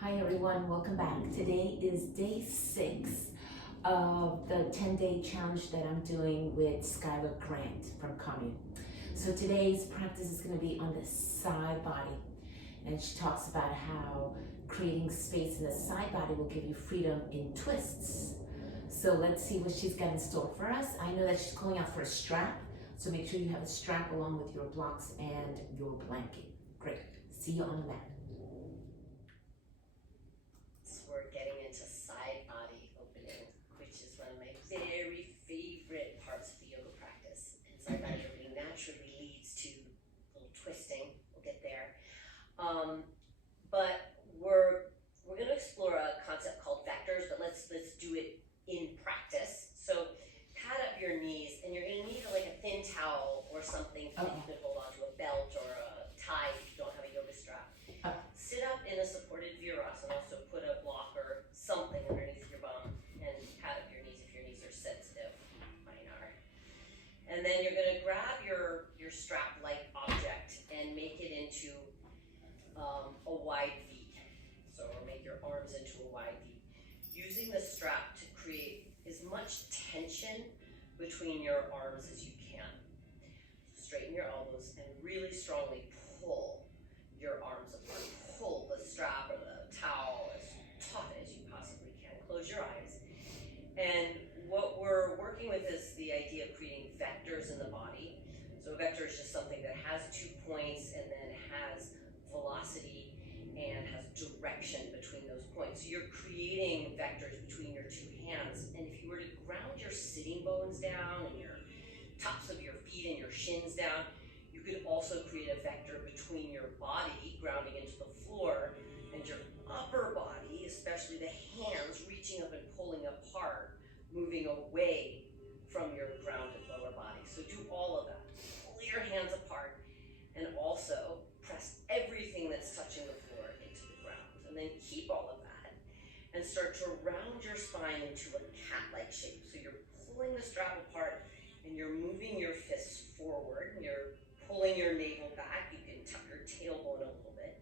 Hi everyone, welcome back. Today is day 6 of the 10-day challenge that I'm doing with Skylar Grant from Commune. So today's practice is going to be on the side body, and she talks about how creating space in the side body will give you freedom in twists. So let's see what she's got in store for us. I know that she's calling out for a strap, so make sure you have a strap along with your blocks and your blanket. Great, see you on the mat. We're getting into side body opening, which is one of my very favorite parts of the yoga practice. And side body opening naturally leads to a little twisting. We'll get there. But we're going to explore a concept called vectors, but let's do it in practice. So pad up your knees, and you're going to need like a thin towel or something that you can hold onto a belt or a tie if you don't have a yoga strap. Sit up in a supported virasana, so put a block or something underneath your bum and pad up your knees if your knees are sensitive. Mine are. And then you're going to grab your strap-like object and make it into a wide V. So make your arms into a wide V. Using the strap to create as much tension between your arms as you can. So straighten your elbows and really strongly pull your arms apart. Pull the strap or the towel as taut as you possibly can. Close your eyes. And what we're working with is the idea of creating vectors in the body. So a vector is just something that has 2 points and then has velocity and has direction between those points. So you're creating vectors between your 2 hands. And if you were to ground your sitting bones down and your tops of your feet and your shins down, you could also create a vector between your body, grounding into the floor, and your upper body, especially the hands reaching up and pulling apart, moving away from your grounded lower body. So do all of that. Pull your hands apart and also press everything that's touching the floor into the ground. And then keep all of that and start to round your spine into a cat-like shape. So you're pulling the strap apart and you're moving your fists forward. You're pulling your navel back. You can tuck your tailbone a little bit.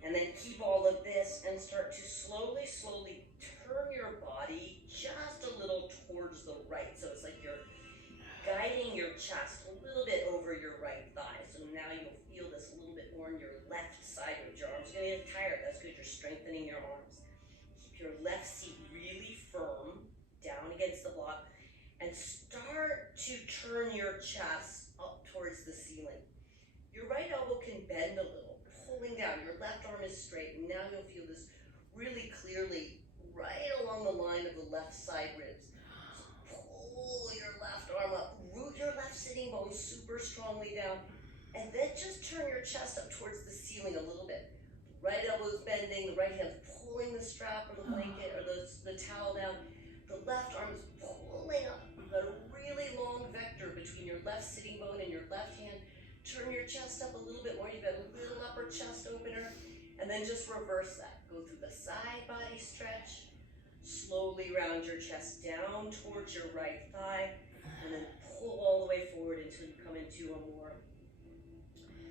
And then keep all of this and start to slowly turn your body just a little towards the right. So it's like you're guiding your chest a little bit over your right thigh. So now you'll feel this a little bit more on your left side ribs. Your arms are going to get tired. That's good. You're strengthening your arms. Keep your left seat really firm down against the block and start to turn your chest up towards the ceiling. Your right elbow can bend a little, pulling down. Your left arm is straight, and now you'll feel this really clearly right along the line of the left side ribs. So pull your left arm up, root your left sitting bone super strongly down, and then just turn your chest up towards the ceiling a little bit. Right elbow is bending, the right hand's pulling the strap or the blanket or the towel down. The left arm is pulling up. You've got a really long vector between your left sitting bone and your left hand. Turn your chest up a little bit more. You've got a little upper chest opener. And then just reverse that. Go through the side body stretch. Slowly round your chest down towards your right thigh. And then pull all the way forward until you come into a more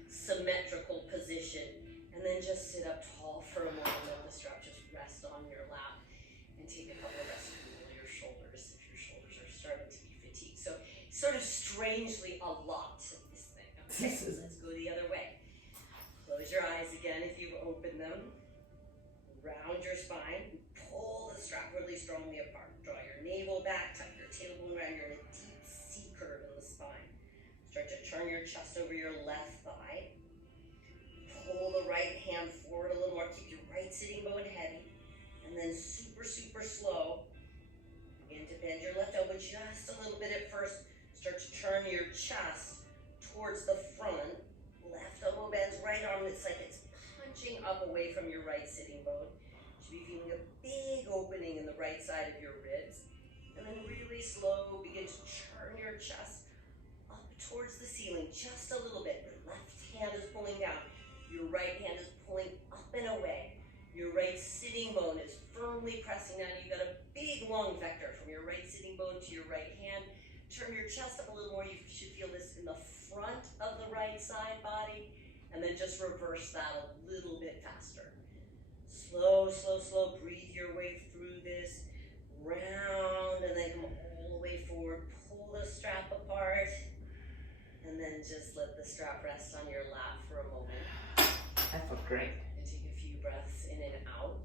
symmetrical position. And then just sit up tall for a moment. Let the strap just rest on your lap. And take a couple of rests with your shoulders if your shoulders are starting to be fatigued. So sort of strangely a lot of this thing. Okay, so let's go the other way. Close your eyes again if you've opened them. Round your spine. Pull the strap really strongly apart. Draw your navel back. Tuck your tailbone around. You're in a deep C curve in the spine. Start to turn your chest over your left thigh. Pull the right hand forward a little more. Keep your right sitting bone heavy. And then super slow, begin to bend your left elbow just a little bit at first. Start to turn your chest towards the front. Left elbow bends, right arm, it's like it's punching up away from your right sitting bone. You should be feeling a big opening in the right side of your ribs. And then really slow, begin to turn your chest up towards the ceiling just a little bit. Your left hand is pulling down. Your right hand is pulling up and away. Your right sitting bone is firmly pressing down. You've got a big long vector from your right sitting bone to your right hand. Turn your chest up a little more. You should feel this in the front of the right side body. And then just reverse that a little bit faster. Slow slow, slow, slow. Breathe your way through this. Round, and then come all the way forward. Pull the strap apart. And then just let the strap rest on your lap for a moment. That felt great. And take a few breaths in and out.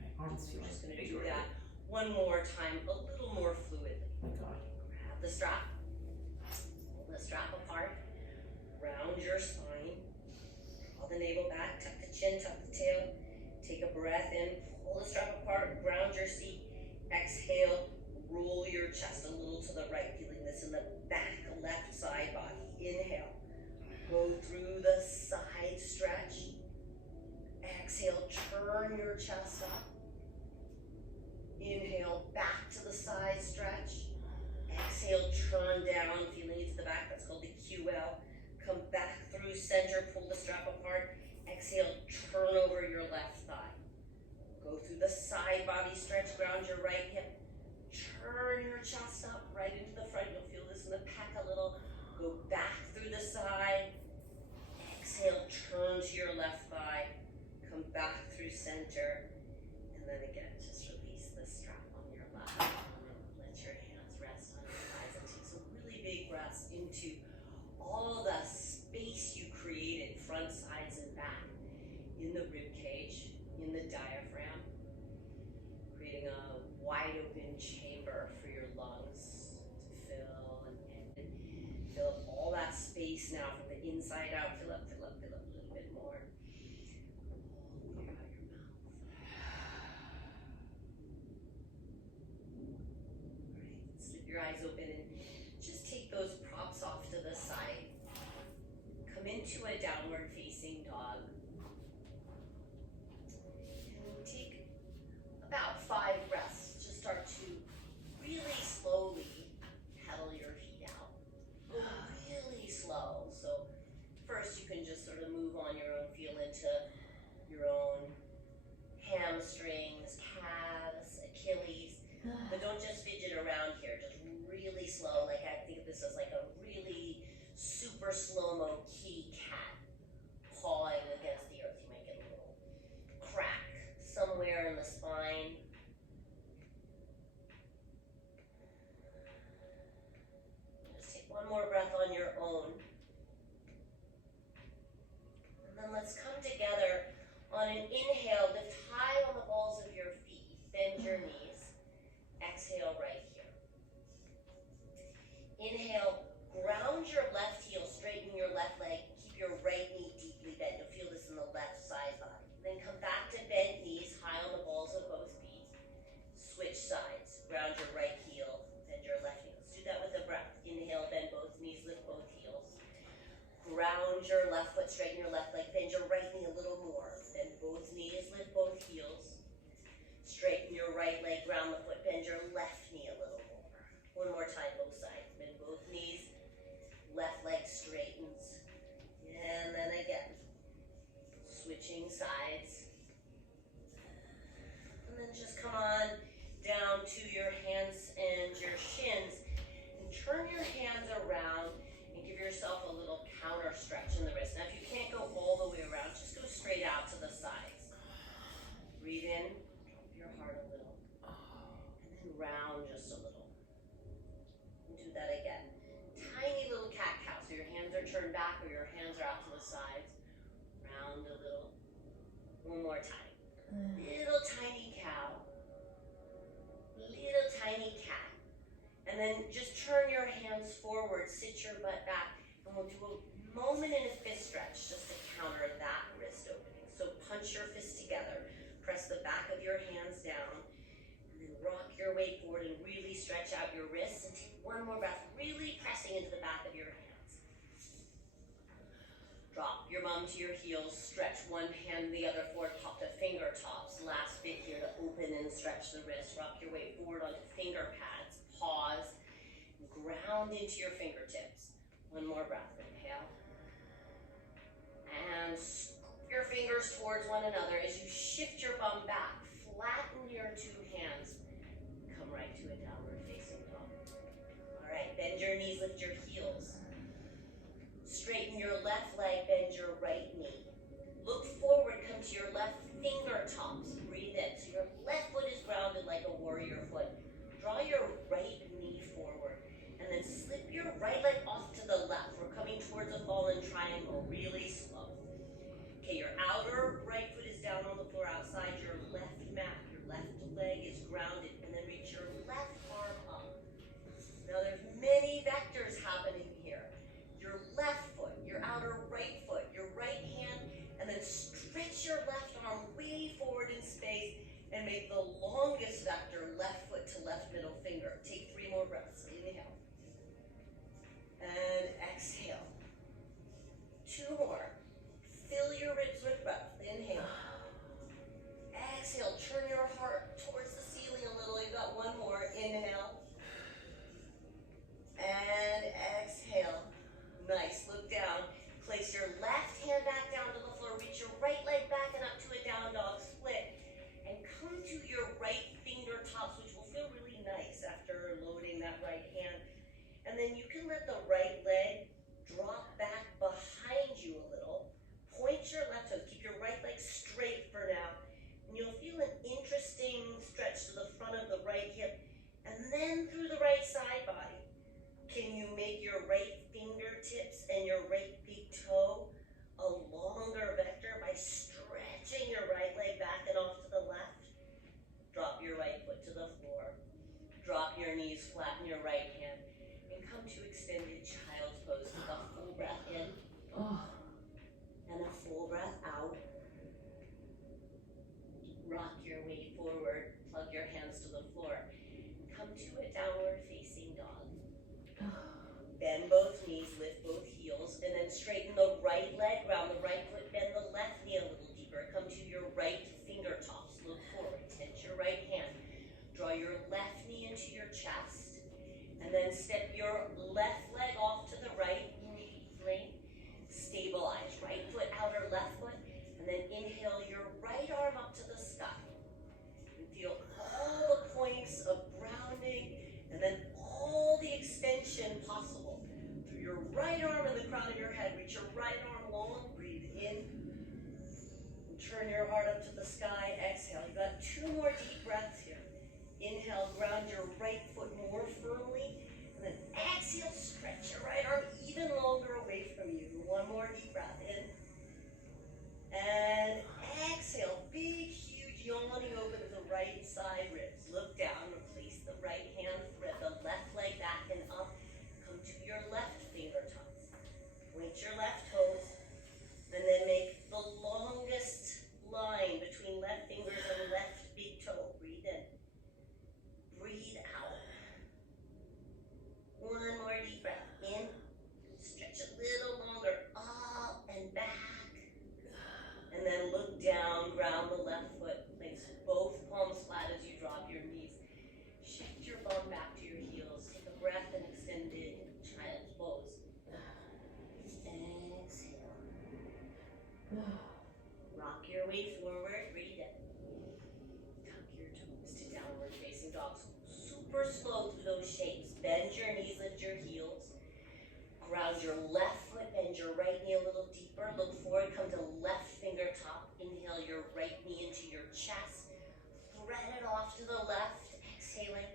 My arms feel We're just going to bigger. do that one more time, a little more fluidly. Oh my God. Grab the strap. Pull the strap apart. Round your spine. Draw the navel back. Tuck the chin, tuck the tail. Take a breath in. Pull the strap apart. Ground your seat. Exhale. Roll your chest a little to the right. Feeling this in the back left side body. Inhale. Go through the side stretch. Exhale. Turn your chest up. Inhale, back to the side stretch. Exhale, turn down, feeling it to the back. That's called the QL. Come back through center, pull the strap apart. Exhale, turn over your left thigh. Go through the side body stretch, ground your right hip. Turn your chest up right into the front. You'll feel this in the pec a little. Go back through the side. Exhale, turn to your left thigh. Come back through center. And then again, just release the strap on your lap. Let your hands rest on your thighs and take some really big breaths into all the space you created, front, sides, and back, in the rib cage, in the diaphragm, creating a wide open chamber for your lungs to fill and fill up all that space now from the inside out. Fill up, fill up, fill up a little bit more. All the way out your mouth. Slip your eyes open and just take those props off to the side. Come into a downward facing dog. And take about 5 breaths. Just start to really slowly pedal your feet out. Really slow. So first you can just sort of move on your own, feel into your own hamstrings, calves, Achilles. But don't just fidget around here, just really slow. Like I think of this as like a really super slow-mo key cat pawing against the earth. You might get a little crack somewhere in the spine. Just take one more breath on your own. And then let's come together on an inhale. Lift high on the balls of your feet. Bend your knees. Exhale right here. Inhale, ground your left heel, straighten your left leg, keep your right knee deeply bent. You'll feel this in the left side body. Then come back to bent knees, high on the balls of both feet. Switch sides, ground your right heel, bend your left knee. Let's do that with a breath. Inhale, bend both knees, lift both heels. Ground your left foot, straighten your left leg, bend your right knee a little more. Bend both knees, lift both heels. Straighten your right leg, ground the foot, bend your left knee a little more. One more time, both sides. Bend both knees, left leg straightens. And then again, switching sides. And then just come on down to your hands and your shins. And turn your hands around and give yourself a little counter stretch in the wrist. Now if you can't go all the way around, just go straight out to the sides. Breathe in. Your heart a little, and then round just a little. And do that again. Tiny little cat-cow, so your hands are turned back or your hands are out to the sides. Round a little. One more time. Little tiny cow. Little tiny cat. And then just turn your hands forward, sit your butt back, and we'll do a moment and a fist stretch just to counter that wrist opening. So punch your fists together. Press the back of your hands down, and then rock your way forward and really stretch out your wrists. And take one more breath, really pressing into the back of your hands. Drop your bum to your heels, stretch one hand, the other forward, pop the finger tops. Last bit here to open and stretch the wrist. Rock your way forward onto finger pads, pause, ground into your fingertips. One more breath, inhale. And your fingers towards one another as you shift your bum back. Flatten your 2 hands. Come right to a downward facing dog. All right, bend your knees, lift your heels. Straighten your left leg, bend your right knee. Look forward, come to your left fingertips. Breathe in. So your left foot is grounded like a warrior foot. Draw your right knee forward. And then slip your right leg off to the left. We're coming towards a fallen triangle, really slow. Okay, your outer right foot is down on the floor outside your left mat. Your left leg is grounded. And then reach your left arm up. Now there's many vectors happening here. Your left foot, your outer right foot, your right hand, and then stretch your left arm way forward in space and make the longest vector left foot to left middle finger. Take 3 more breaths. Inhale. And exhale. 2 more. Fill your ribs with breath. Inhale. Exhale. Turn your heart towards the ceiling a little. You've got 1 more. Inhale. And exhale. Nice. Look down. Place your left hand back down to the floor. Reach your right leg back and up to a down dog split. And come to your right fingertips, which will feel really nice after loading that right hand. And then you can let the right leg drop back behind you a little. Point your left toes. Keep your right leg straight for now. And you'll feel an interesting stretch to the front of the right hip. And then through the right side body. Can you make your right fingertips and your right big toe a longer vector by stretching your right leg back and off to the left? Drop your right foot to the floor. Drop your knees, flatten your right hand, and come to extended child's pose. Take a full breath in and a full breath out. Rock your weight forward. Plug your hands to the floor. Come to a downward facing dog. Bend both knees, lift both heels, and then straighten the right leg, round the right foot, bend the left knee a little deeper. Come to your right fingertips, look forward, tense your right hand. Draw your left knee into your chest, and then step your left leg off to the right, length, stabilize. Right foot, outer left foot, and then inhale your right arm up to the sky. And feel all the points of grounding, and then all the extension possible. Through your right arm and the crown of your head, reach your right arm long, breathe in. And turn your heart up to the sky, exhale. You've got 2 more deep breaths here. Inhale, ground your right foot more firmly. And then exhale, stretch your right arm even longer away from you. 1 more deep breath in. And exhale, big, huge yawning open to the right side ribs. Look down, replace the right hand, thread the left leg back and up. Come to your left fingertips. Point your left toes. And then make the longest line between left fingers and left big toe. Breathe in. Breathe out. 1 more deep breath. In. Stretch a little longer. Up and back. And then look down, ground the left foot. Place both palms flat as you drop your knees. Shift your bum back to your heels. Take a breath and extended child's pose. Exhale. Rock your way forward. Breathe in. Tuck your toes to downward facing dog. Super slow through those shapes. Bend your knees, lift your heels. Ground your left foot, bend your right knee a little deeper. Look forward, come to left fingertop. Inhale your right knee into your chest. Thread it off to the left. Exhaling.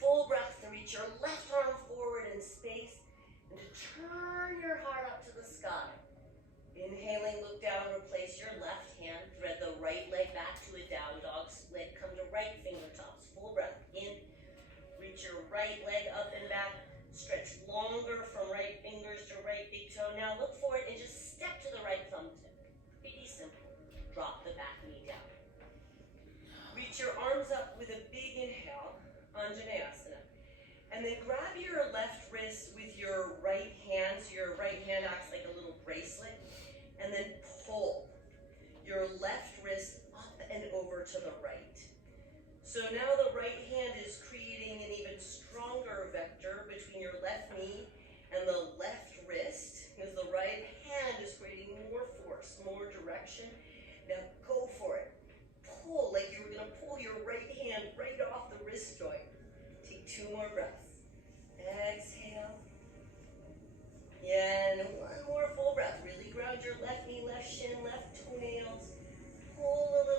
Full breath to reach your left arm forward in space. And to turn your heart up to the sky. Inhaling, look down, replace your left hand. Thread the right leg back to a down dog split. Come to right fingertips. Full breath in. Reach your right leg up and back. Stretch longer from right fingers to right big toe. Now look forward and just step to the right thumb tip. Pretty simple. Drop the back knee down. Reach your arms up with a big inhale, Anjaneyasana. And then grab your left wrist with your right hand. So your right hand acts like a little bracelet. And then pull your left wrist up and over to the right. So now the right hand is creating an even stronger vector between your left knee and the left wrist, because the right hand is creating more force, more direction. Now go for it. Pull like you were going to pull your right hand right off the wrist joint. Take 2 more breaths. Exhale. And 1 more full breath. Really ground your left knee, left shin, left toenails. Pull a little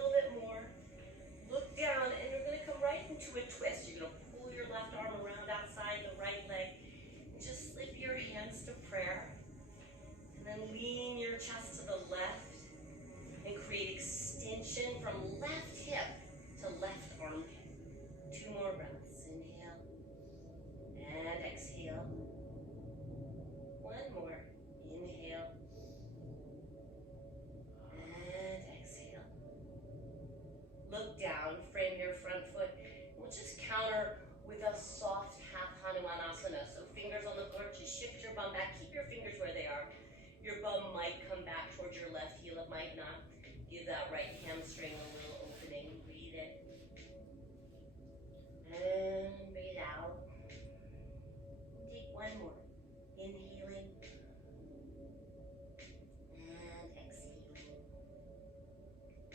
in from left hip to left armpit. 2 more breaths. Inhale and exhale. 1 more. Inhale and exhale. Look down, frame your front foot. We'll just counter with a soft half Hanumanasana. So fingers on the floor, just shift your bum back. Keep your fingers where they are. Your bum might come back towards your left heel, it might not. Give that right hamstring a little opening. Breathe in. And breathe out. And take 1 more. Inhaling. And exhaling.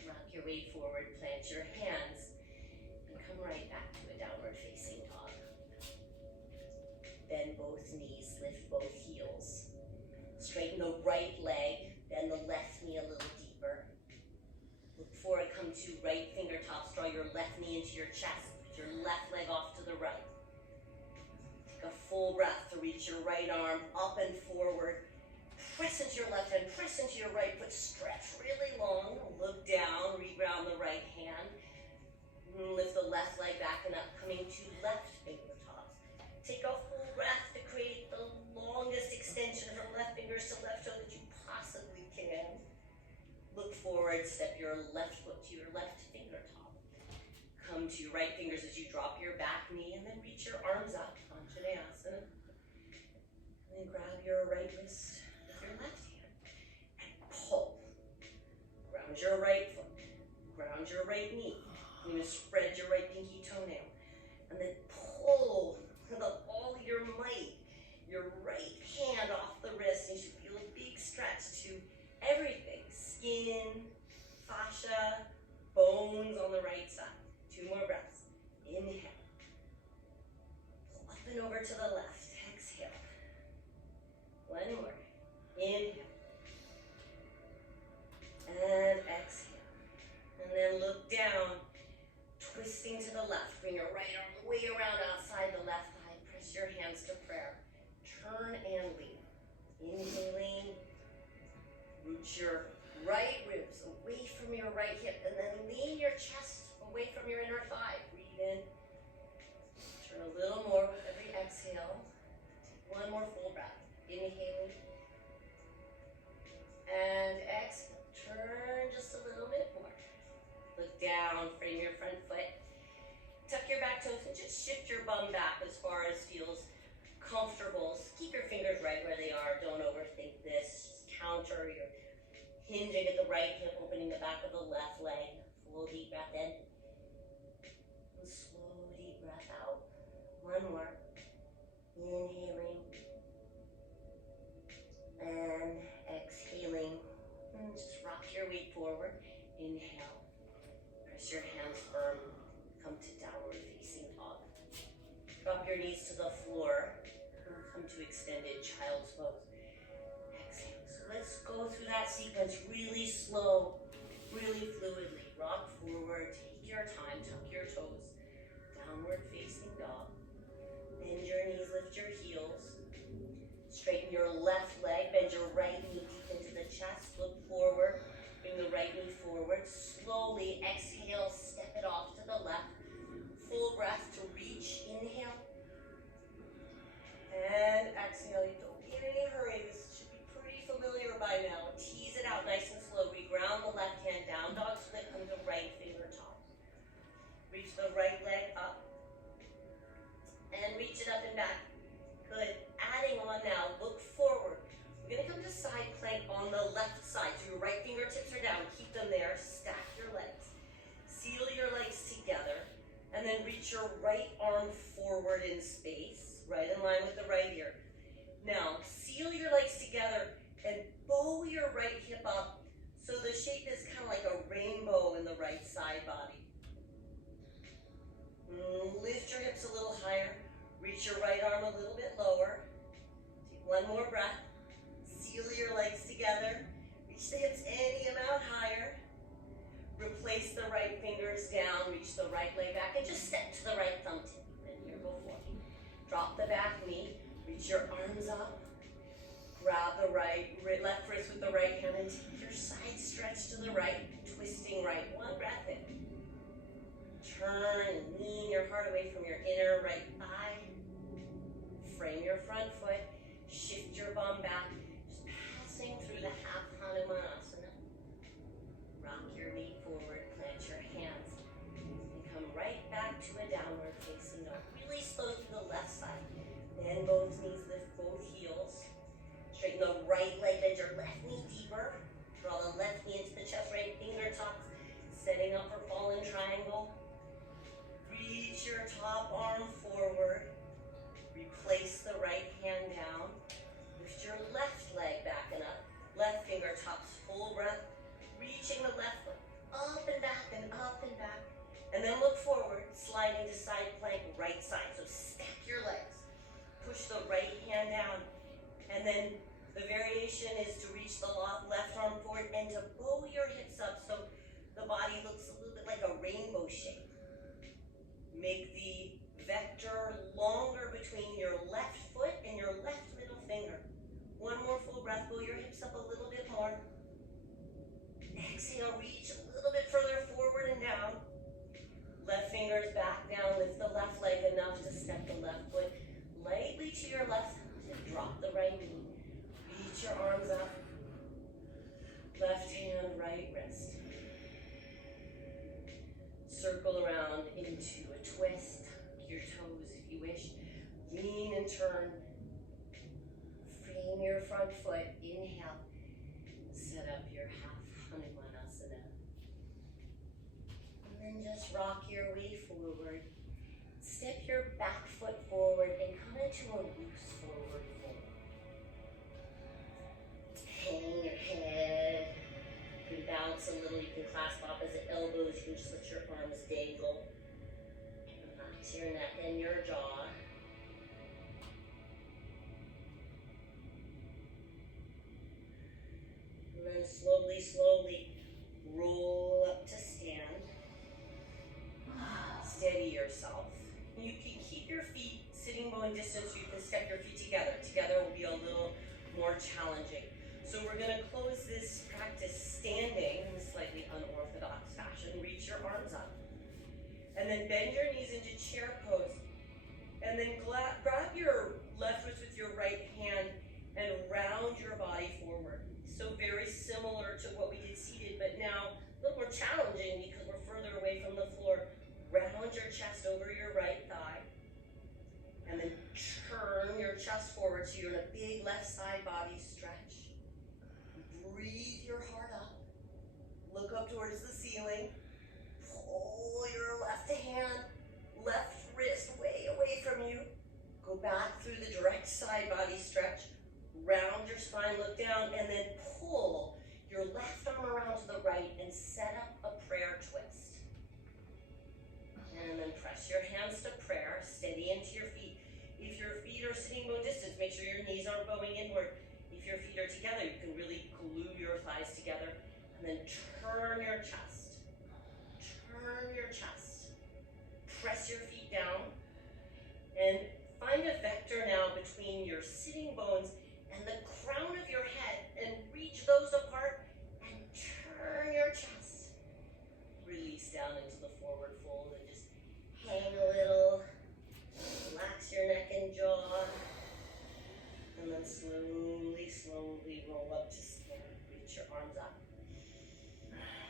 Rock your way forward, plant your hands, and come right back to a downward facing dog. Bend both knees, lift both heels. Straighten the right leg, bend the left knee a little deeper. Look forward, come to right fingertips, draw your left knee into your chest, put your left leg off to the right. Take a full breath to reach your right arm up and forward. Press into your left hand, press into your right foot, stretch really long. Look down, reground the right hand. Lift the left leg back and up, coming to left fingertips. Take a full breath to create the longest extension from left fingers to left toe that you possibly can. Look forward, step your left foot to your left fingertop. Come to your right fingers as you drop your back knee and then reach your arms up, Anjaneyasana. And then grab your right wrist with your left hand and pull. Ground your right foot, ground your right knee. You're gonna spread your right pinky toenail and then pull with all your might, your right hand off the wrist. You should feel a big stretch to everything. Skin, fascia, bones on the right side. 2 more breaths. Inhale. Pull up and over to the left. Exhale. 1 more. Inhale. And exhale. And then look down, twisting to the left. Bring your right arm way around outside the left thigh. Press your hands to prayer. Turn and lean. Inhaling. Root your right ribs away from your right hip and then lean your chest away from your inner thigh. Breathe in. Turn a little more with every exhale. Take 1 more full breath. Inhaling. And exhale. Turn just a little bit more. Look down, frame your front foot. Tuck your back toes and just shift your bum back as far as feels comfortable. Just keep your fingers right where they are. Don't overthink this. Just counter. You're hinging at the right hip, opening the back of the left leg. Full deep breath in. And slow deep breath out. 1 more. Inhaling. And exhaling. And just rock your weight forward. Inhale. Press your hands firm. Come to downward facing dog. Drop your knees to the floor. Come to extended child's pose. Exhale. So let's go through that sequence really slow, really fluidly. Rock forward, take your time, tuck your toes. Downward facing dog. Bend your knees, lift your heels. Straighten your left leg, bend your right knee deep into the chest. Look forward, bring the right knee forward. Slowly exhale, step it off to the left. Full breath to reach. Inhale. And exhale. You don't be in any hurry. This should be pretty familiar by now. Tease it out nice and slow. We ground the left hand down dog split. Come to right fingertop. Reach the right leg up. And reach it up and back. Good. Adding on now. Look forward. We're going to come to side plank on the left side. So your right fingertips are down. Keep them there. Stack your legs. Seal your legs together. And then reach your right arm forward in space, right in line with the right ear. Now, seal your legs together and bow your right hip up so the shape is kind of like a rainbow in the right side body. Lift your hips a little higher. Reach your right arm a little bit lower. Take 1 more breath. Seal your legs together. Reach the hips any amount higher. Replace the right fingers down, reach the right leg back, and just step to the right thumb tip. Been here before. Drop the back knee, reach your arms up, grab the left wrist with the right hand, and take your side stretch to the right, twisting right. 1 breath setting up for fallen triangle. Reach your top arm forward. Replace the right hand down. Lift your left leg back and up. Left fingertips, full breath. Reaching the left leg up and back and up and back. And then look forward, sliding to side plank, right side. So stack your legs. Push the right hand down. And then the variation is to reach the left arm forward and to bow your hips up so the body looks a little bit like a rainbow shape. Make the vector longer between your left foot and your left middle finger. One more full breath, bow your hips up a little bit more. Exhale, reach a little bit further forward and down. Left fingers back down, lift the left leg enough to step the left foot lightly to your left and drop the right knee. Reach your arms up. Left hand, right wrist. Circle around into a twist. Tuck your toes if you wish. Lean and turn. Frame your front foot. Inhale. Set up your half Hanumanasana. And then just rock your way forward. Step your back foot forward and come into a loose forward fold. Hang your head. You can bounce a little. You can clasp opposite elbows. You can just let your arms dangle. Relax your neck and your jaw. And then slowly, slowly roll up to stand. Steady yourself. You can keep your feet sitting bone distance, so you can step your feet together. Together will be a little more challenging. So we're going to close this practice standing in a slightly unorthodox fashion. Reach your arms up. And then bend your knees into chair pose. And then grab your left wrist with your right hand and round your body forward. So very similar to what we did seated, but now a little more challenging because we're further away from the floor. Round your chest over your right thigh. And then turn your chest forward so you're in a big left side body stretch. Breathe your heart up. Look up towards the ceiling. Pull your left hand, left wrist way away from you. Go back through the direct side body stretch. Round your spine, look down, and then pull your left arm around to the right and set up a prayer twist. And then press your hands to prayer, steady into your feet. If your feet are sitting bone distance, make sure your knees aren't bowing inward. If your feet are together, you can really glue your thighs together. And then turn your chest. Turn your chest. Press your feet down. And find a vector now between your sitting bones and the crown of your head. And reach those apart and turn your chest. Release down into the forward fold and just hang a little. Relax your neck and jaw. And then slowly, slowly roll up to stand. Reach your arms up.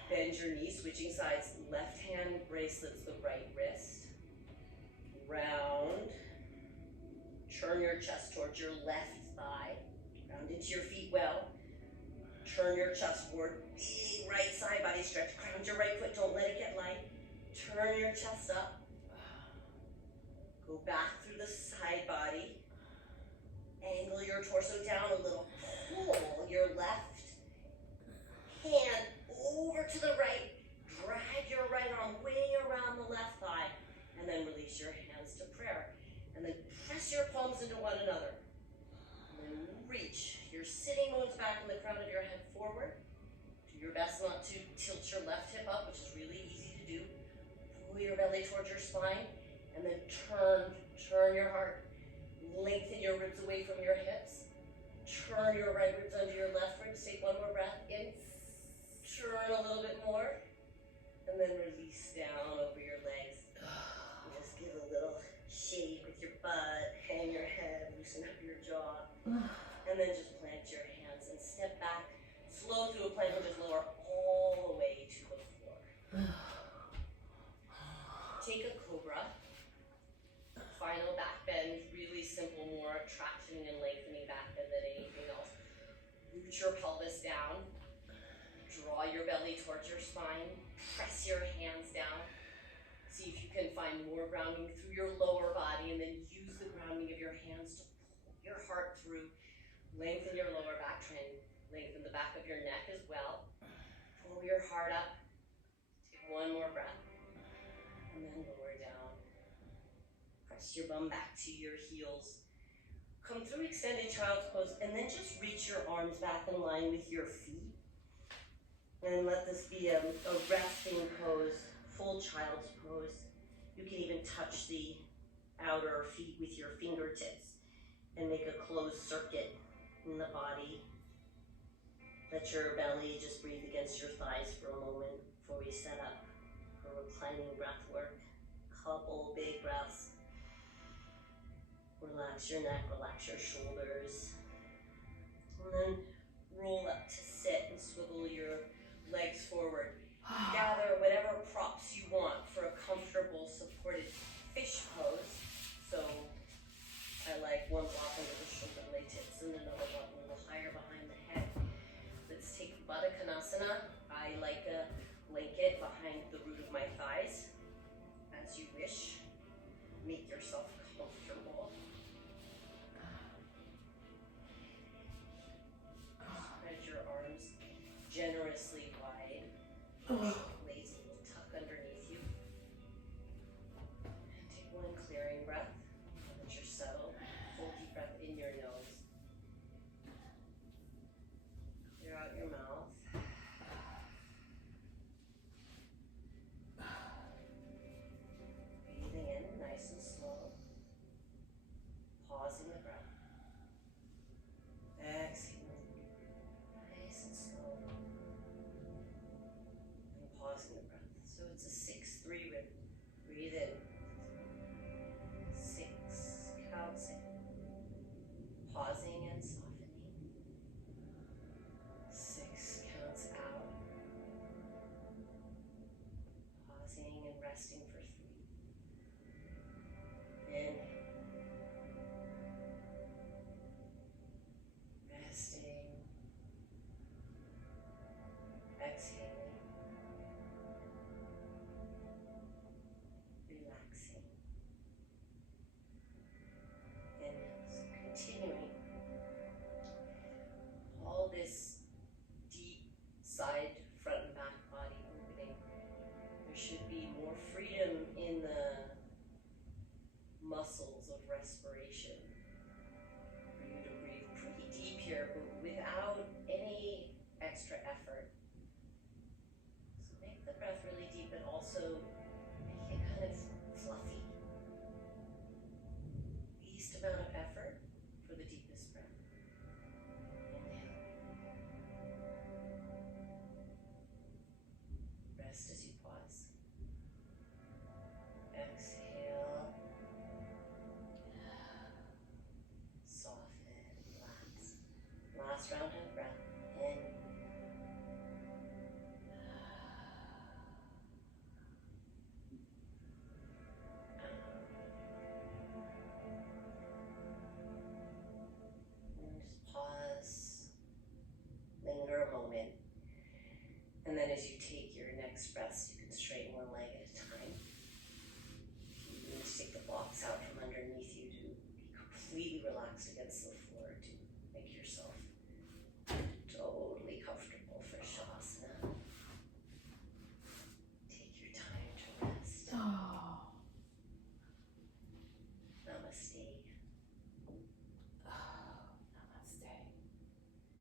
Bend your knees, switching sides. Left hand bracelets the right wrist. Round. Turn your chest towards your left thigh. Round into your feet well. Turn your chest forward. Big right side body stretch. Ground your right foot. Don't let it get light. Turn your chest up. Go back through the side body. Angle your torso down a little. Pull your left hand over to the right. Drag your right arm way around the left thigh. And then release your hands to prayer. And then press your palms into one another. And then reach your sitting bones back in the crown of your head forward. Do your best not to tilt your left hip up, which is really easy to do. Pull your belly towards your spine. And then turn your heart. Lengthen your ribs away from your hips. Turn your right ribs under your left ribs. Take one more breath in. Turn a little bit more. And then release down over your legs. And just give a little shake with your butt. Hang your head. Loosen up your jaw. And then just plant your hands and step back. Slow through a plank and just lower all the way to the floor. Take a Cobra. Final back bend, really simple, more traction and lengthening back than anything else. Root your pelvis down. Draw your belly towards your spine. Press your hands find more grounding through your lower body, and then use the grounding of your hands to pull your heart through. Lengthen your lower back, try and lengthen the back of your neck as well. Pull your heart up. Take one more breath. And then lower down. Press your bum back to your heels. Come through extended child's pose, and then just reach your arms back in line with your feet. And let this be a resting pose, full child's pose. You can even touch the outer feet with your fingertips and make a closed circuit in the body. Let your belly just breathe against your thighs for a moment before we set up for reclining breath work. Couple big breaths. Relax your neck, relax your shoulders. And then roll up to sit and swivel your legs forward. Gather whatever props you want for a comfortable supported fish pose. So I like one block under the shoulder blade tips and another block a little higher behind the head. Let's take Baddha-Konasana. I like a blanket behind the root of my thighs. As you wish, make yourself comfortable. Spread your arms generously wide. Blades will tuck underneath you. And take one clearing breath. Let your settle. Full deep breath in your nose. Clear out your mouth. Breathing in nice and slow. Pausing the breath. Exhaling. Nice and slow. And pausing the breath. So it's a 6-3 rhythm. Breathe in. 6 counts in. Pausing and softening. 6 counts out. Pausing and resting for 3. Inhale. Resting. Exhaling. Relaxing. Inhale. So continuing. All this deep side, front and back body opening. There should be more freedom in the muscles of respiration for you to breathe pretty deep here, but without any extra effort. So make the breath really deep, but also make it kind of fluffy. Least amount of effort for the deepest breath. Inhale. Rest as you pause. Exhale. Soften, relax. Last round of breath. In. And just pause. Linger a moment. And then as you take your next breaths, you can straighten one leg at a time. You need to take the blocks out from underneath you to be completely relaxed against the